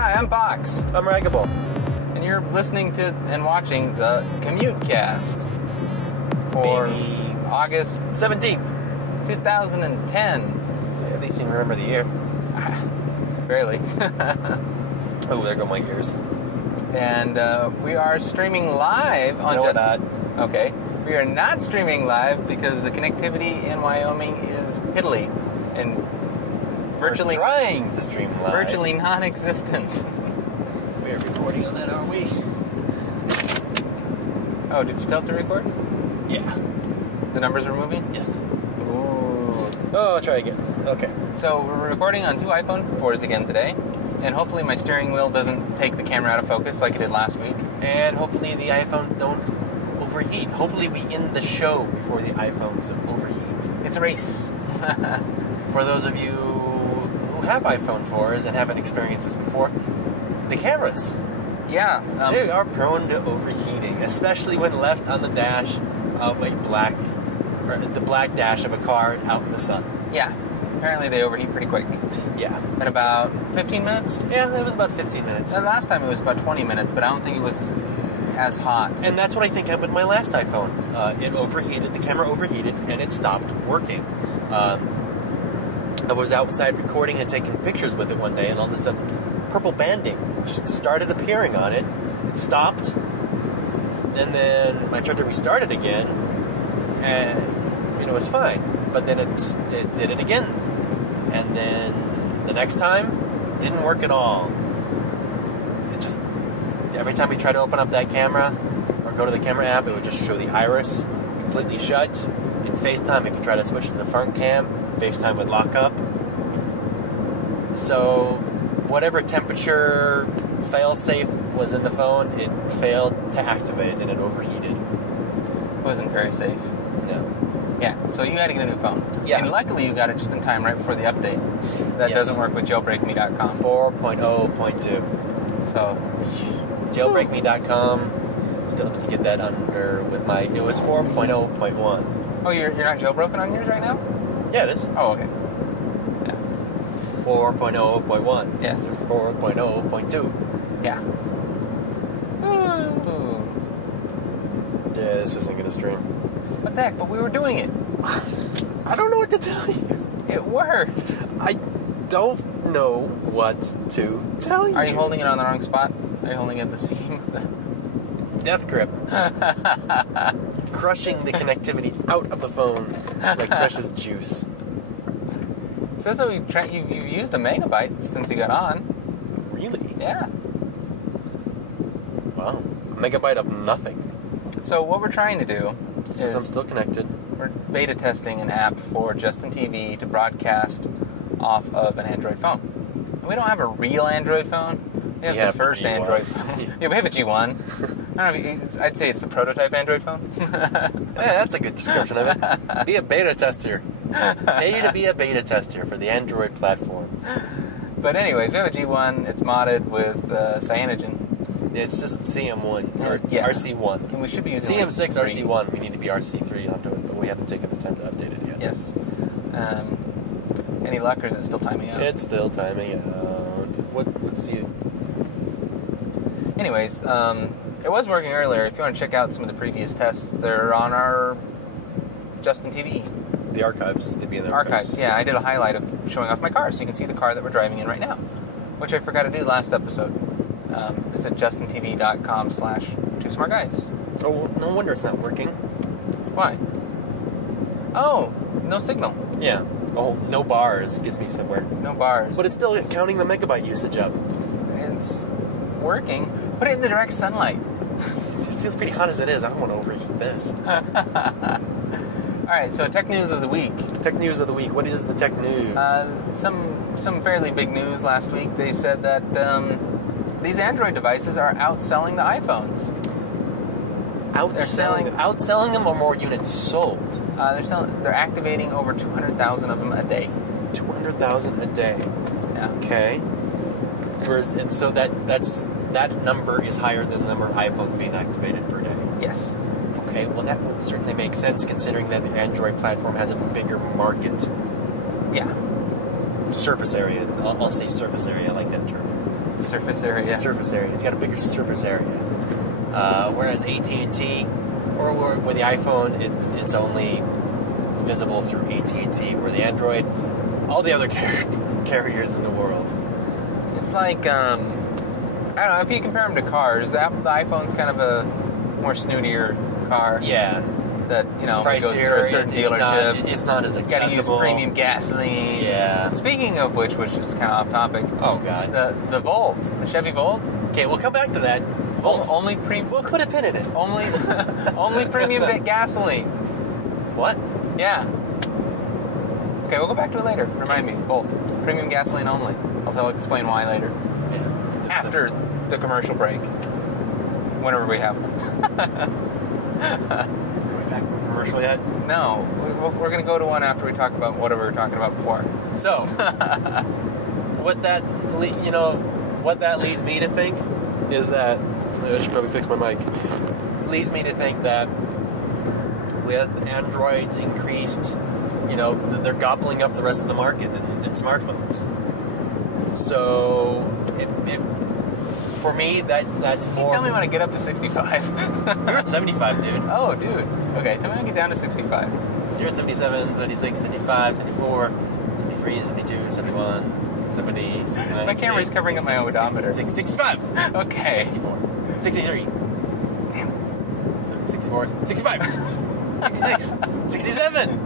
Hi, I'm Pox. I'm Ragable. And you're listening to and watching the CommuteCast for Maybe August 17th. 2010. At least you remember the year. Barely. Oh, there go my ears. And we are streaming live on No, we're not. Okay. We are not streaming live because the connectivity in Wyoming is piddly and virtually We're trying to stream live. virtually non-existent. We are recording on that, aren't we? Oh, did you tell it to record? Yeah. The numbers are moving? Yes. Ooh. Oh, I'll try again. Okay. So we're recording on 2 iPhone 4s again today, and hopefully my steering wheel doesn't take the camera out of focus like it did last week. And hopefully the iPhones don't overheat. Hopefully we end the show before the iPhones overheat. It's a race. For those of you who have iPhone 4s and haven't experienced this before, the cameras, Yeah. they are prone to overheating, especially when left on the dash of a the black dash of a car out in the sun. Yeah. Apparently they overheat pretty quick. Yeah. In about 15 minutes? Yeah, it was about 15 minutes. The last time it was about 20 minutes, but I don't think it was as hot. And that's what I think happened with my last iPhone. It overheated, the camera overheated, and it stopped working. I was outside recording and taking pictures with it one day, and all of a sudden, purple banding just started appearing on it. It stopped, and then I tried to restart it again, and it was fine. But then it did it again, and then the next time, didn't work at all. It just, every time we try to open up that camera or go to the camera app, it would just show the iris completely shut. In FaceTime, if you try to switch to the front cam, FaceTime would lock up. So whatever temperature fail-safe was in the phone, it failed to activate and it overheated. It wasn't very safe. No. Yeah, so you had to get a new phone. Yeah. And luckily you got it just in time right before the update. That Yes. doesn't work with jailbreakme.com. 4.0.2. So, Jailbreakme.com. Still have to get that under with my... It was 4.0.1. oh, you're not jailbroken on yours right now? Yeah, it is. Oh, okay. 4.0.1. Yes. It's 4.0.2. Yeah. Ooh. Yeah, this isn't going to stream. What the heck? But we were doing it. I don't know what to tell you. It worked. I don't know what to tell you. Are you holding it on the wrong spot? Are you holding it at the seam? Death grip. Crushing the connectivity out of the phone like precious juice. It says that you've used a megabyte since you got on. Really? Yeah. Wow. A megabyte of nothing. So what we're trying to do Since I'm is still connected. we're beta testing an app for Justin TV to broadcast off of an Android phone. And we don't have a real Android phone. We have the first G1. Android phone. Yeah, we have a G1. I don't know. I'd say it's a prototype Android phone. Yeah, that's a good description of it. Be a beta tester. Pay to be a beta tester for the Android platform. But anyways, we have a G1. It's modded with cyanogen. It's just CM1 or Yeah. RC1. And we should be using CM6 like, RC1. We need to be RC3 onto it, but we haven't taken the time to update it yet. Yes. Any luck, or is it still timing out? It's still timing out. Let's see. Anyways, it was working earlier. If you want to check out some of the previous tests, they're on our Justin TV The archives. They'd be in the archives. Yeah, I did a highlight of showing off my car, so you can see the car that we're driving in right now, which I forgot to do last episode. It's at justintv.com/2smartguys. Oh, well, no wonder it's not working. Why? Oh, no signal. Yeah. Oh, no bars gets me somewhere. No bars. But it's still counting the megabyte usage up. It's working. Put it in the direct sunlight. It feels pretty hot as it is. I don't want to overheat this. All right, so tech news of the week. Tech news of the week. What is the tech news? Some fairly big news last week. They said that these Android devices are outselling the iPhones. Outselling them or more units sold? They're activating over 200,000 of them a day. 200,000 a day. Yeah. Okay. And so that number is higher than the number of iPhones being activated per day. Yes. Okay, well that would certainly make sense considering that the Android platform has a bigger market. Yeah. Surface area. I'll say surface area, I like that term. Surface area. Surface area. It's got a bigger surface area. Whereas AT&T, or with the iPhone, it's only visible through AT&T, where the Android, all the other carriers in the world. It's like, I don't know, if you compare them to cars, the iPhone's kind of a more snootier car. Yeah. That, pricier, goes through a certain dealership. It's not as accessible. Gotta use premium gasoline. Yeah. Speaking of which is kind of off topic. Oh, God. The Volt, the Chevy Volt. Okay, we'll come back to that. Volt. Only premium. We'll put a pin in it. Only premium gasoline. What? Yeah. Okay, we'll go back to it later. Remind me. Volt. Premium gasoline only. I'll explain why later. Yeah. After the commercial break. Whenever we have one. Are we back from commercial yet? No. We're going to go to one after we talk about whatever we were talking about before. So, what that leads me to think is that, I should probably fix my mic, leads me to think that with Android's increased, they're gobbling up the rest of the market in smartphones. So, for me, that's more... Tell me when I get up to 65. You're at 75, dude. Oh, dude. Okay, tell me when I get down to 65. You're at 77, 76, 75, 74, 73, 72, 71, 70, 69... My camera's covering up my odometer. 65! Okay. 64, 63. Damn. 64, 65, 66, 67.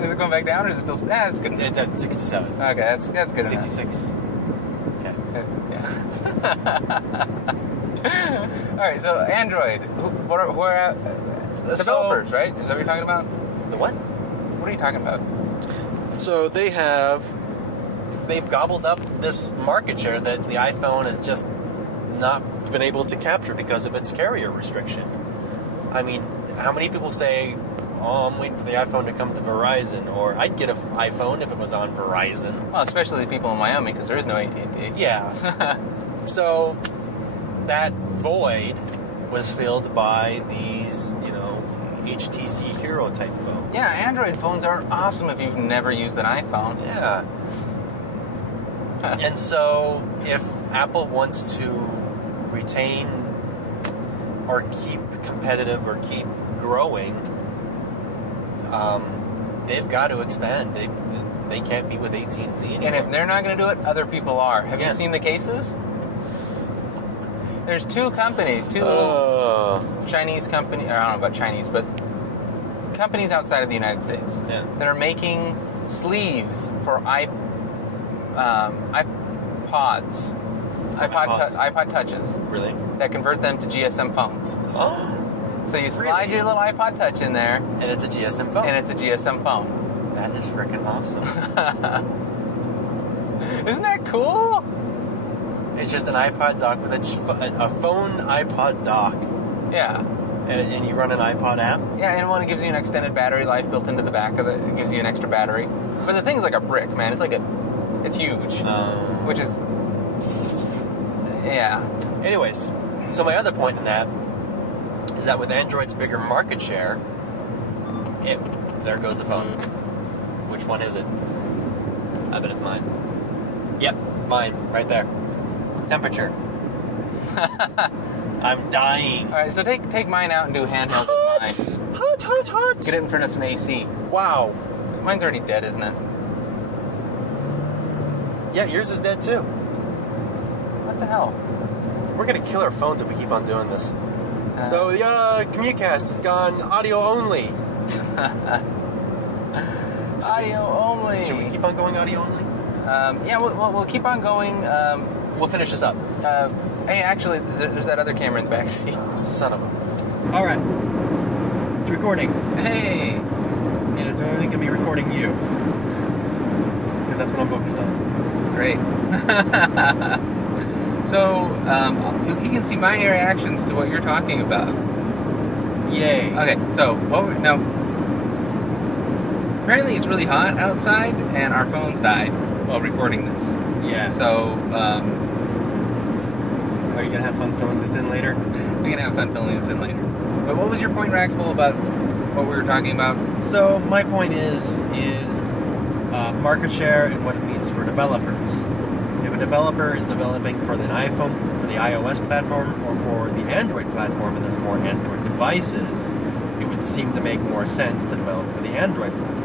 Is it going back down or is it still... it's good. It's at 67. Okay, that's good 66. Okay. Yeah. All right, so Android. Who are developers, right? Is that what you're talking about? The what? What are you talking about? So they've gobbled up this market share that the iPhone has just not been able to capture because of its carrier restriction. I mean, how many people say, "Oh, I'm waiting for the iPhone to come to Verizon," or "I'd get an iPhone if it was on Verizon." Well, especially people in Wyoming because there is no AT&T. Yeah. So that void was filled by these, HTC Hero type phones. Yeah, Android phones are awesome if you've never used an iPhone. Yeah. And so if Apple wants to retain or keep competitive or keep growing, they've got to expand. They can't be with AT&T anymore. And if they're not going to do it, other people are. Have you seen the cases? There's two companies, little Chinese companies, I don't know about Chinese, but companies outside of the United States that are making sleeves for iPods, iPod Touches. Really? That convert them to GSM phones. Oh. So you slide your little iPod Touch in there. And it's a GSM phone. And it's a GSM phone. That is freaking awesome. Isn't that cool? It's just an iPod dock with a phone iPod dock. Yeah. And you run an iPod app? Yeah, and it gives you an extended battery life built into the back of it. It gives you an extra battery. But the thing's like a brick, man. It's huge. Which is... Yeah. Anyways, so my other point in that is that with Android's bigger market share, there goes the phone. Which one is it? I bet it's mine. Yep, mine, right there. Temperature. I'm dying. All right, so take mine out and do handheld with mine. Hot. Get it in front of some AC. Wow. Mine's already dead, isn't it? Yeah, yours is dead too. What the hell? We're gonna kill our phones if we keep on doing this. So the CommuteCast has gone audio only. Audio only. Should we keep on going audio only? Yeah, we'll keep on going. We'll finish this up. Hey, actually, there's that other camera in the back seat. Son of a... All right. It's recording. Hey. And it's only going to be recording you. Because that's what I'm focused on. Great. So, you can see my reactions to what you're talking about. Yay. Okay, so, now... Apparently it's really hot outside, and our phones died while recording this. Yeah. So, are you going to have fun filling this in later? We're going to have fun filling this in later. But what was your point, Ragable, about what we were talking about? So, my point is market share and what it means for developers. If a developer is developing for the iPhone, for the iOS platform, or for the Android platform, and there's more Android devices, it would seem to make more sense to develop for the Android platform.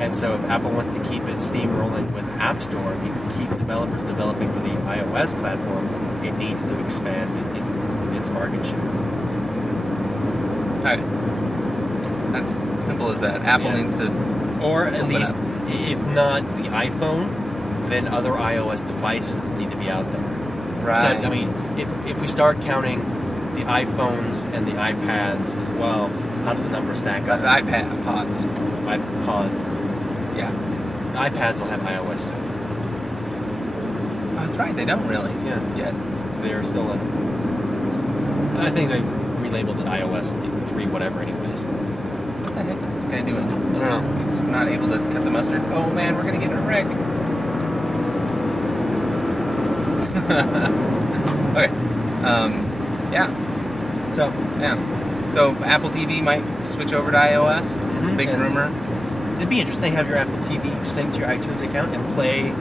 And so if Apple wants to keep its steamrolling with App Store and keep developers developing for the iOS platform, it needs to expand its market share. Okay. That's simple as that. Apple needs to... Or at least, if not the iPhone, then other iOS devices need to be out there. Right. So, I mean, if we start counting the iPhones and the iPads as well, how do the numbers stack up? The iPods. iPods. Yeah. The iPads will have iOS soon. Oh, that's right. They don't really. Yeah. Yet. They're still in... I think they relabeled it iOS 3 whatever anyways. What the heck is this guy doing? I don't know. He's just not able to cut the mustard. Oh man, we're gonna get in a wreck. Okay. Yeah. So. Yeah. So Apple TV might switch over to iOS. Mm-hmm. Big rumor. It'd be interesting to have your Apple TV sync to your iTunes account and play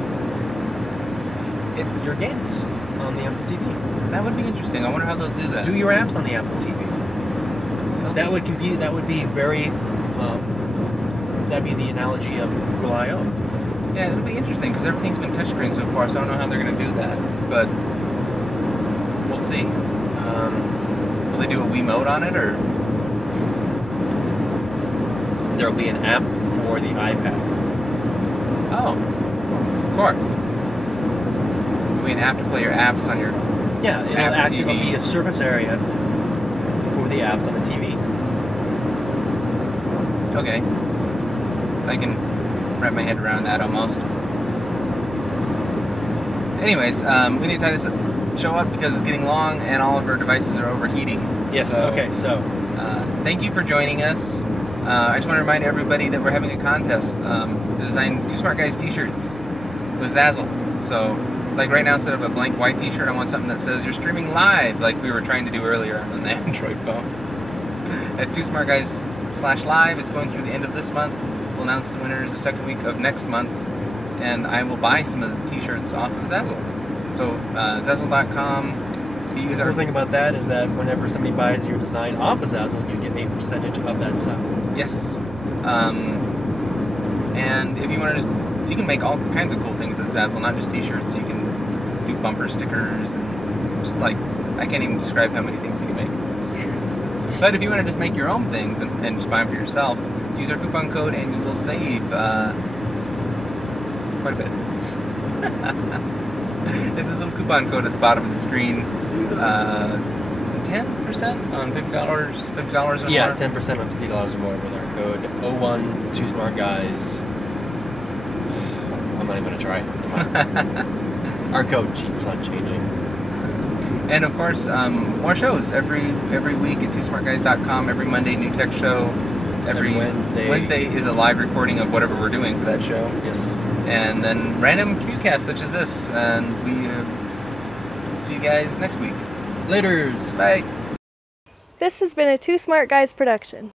your games on the Apple TV. That would be interesting. I wonder how they'll do that. Do your apps on the Apple TV. That would compete. That would be very. That'd be the analogy of Google I/O. Yeah, it'll be interesting because everything's been touchscreen so far, so I don't know how they're going to do that. But we'll see. Will they do a Wii mode on it, or there'll be an app for the iPad? Oh, of course. I mean, have to play your apps on your It'll be a service area for the apps on the TV. Okay. I can wrap my head around that almost. Anyways, we need to tie this show up because it's getting long and all of our devices are overheating. Yes, so, okay, so. Thank you for joining us. I just want to remind everybody that we're having a contest to design 2 Smart Guys t-shirts with Zazzle. So, like right now, instead of a blank white t-shirt, I want something that says you're streaming live, like we were trying to do earlier on the Android phone. At 2smartguys/live, it's going through the end of this month. We'll announce the winners the second week of next month, and I will buy some of the t-shirts off of Zazzle. So, Zazzle.com. The cool thing about that is that whenever somebody buys your design off of Zazzle, you get a percentage of that sale. Yes. And if you want to just, you can make all kinds of cool things at Zazzle, not just t-shirts. You can do bumper stickers and just like, I can't even describe how many things you can make. But if you want to just make your own things and just buy them for yourself, use our coupon code and you will save quite a bit. This is the coupon code at the bottom of the screen. Is it 10% on $50 or more? Yeah, 10% on $50 or more with our code 01-2SmartGuys. I'm not even going to try. Our code keeps on changing. And of course, more shows every week at 2smartguys.com. Every Monday, new tech show. Every Wednesday is a live recording of whatever we're doing for that show. Yes. And then random CommuteCasts such as this. And we see you guys next week. Laters. Bye. This has been a 2 Smart Guys production.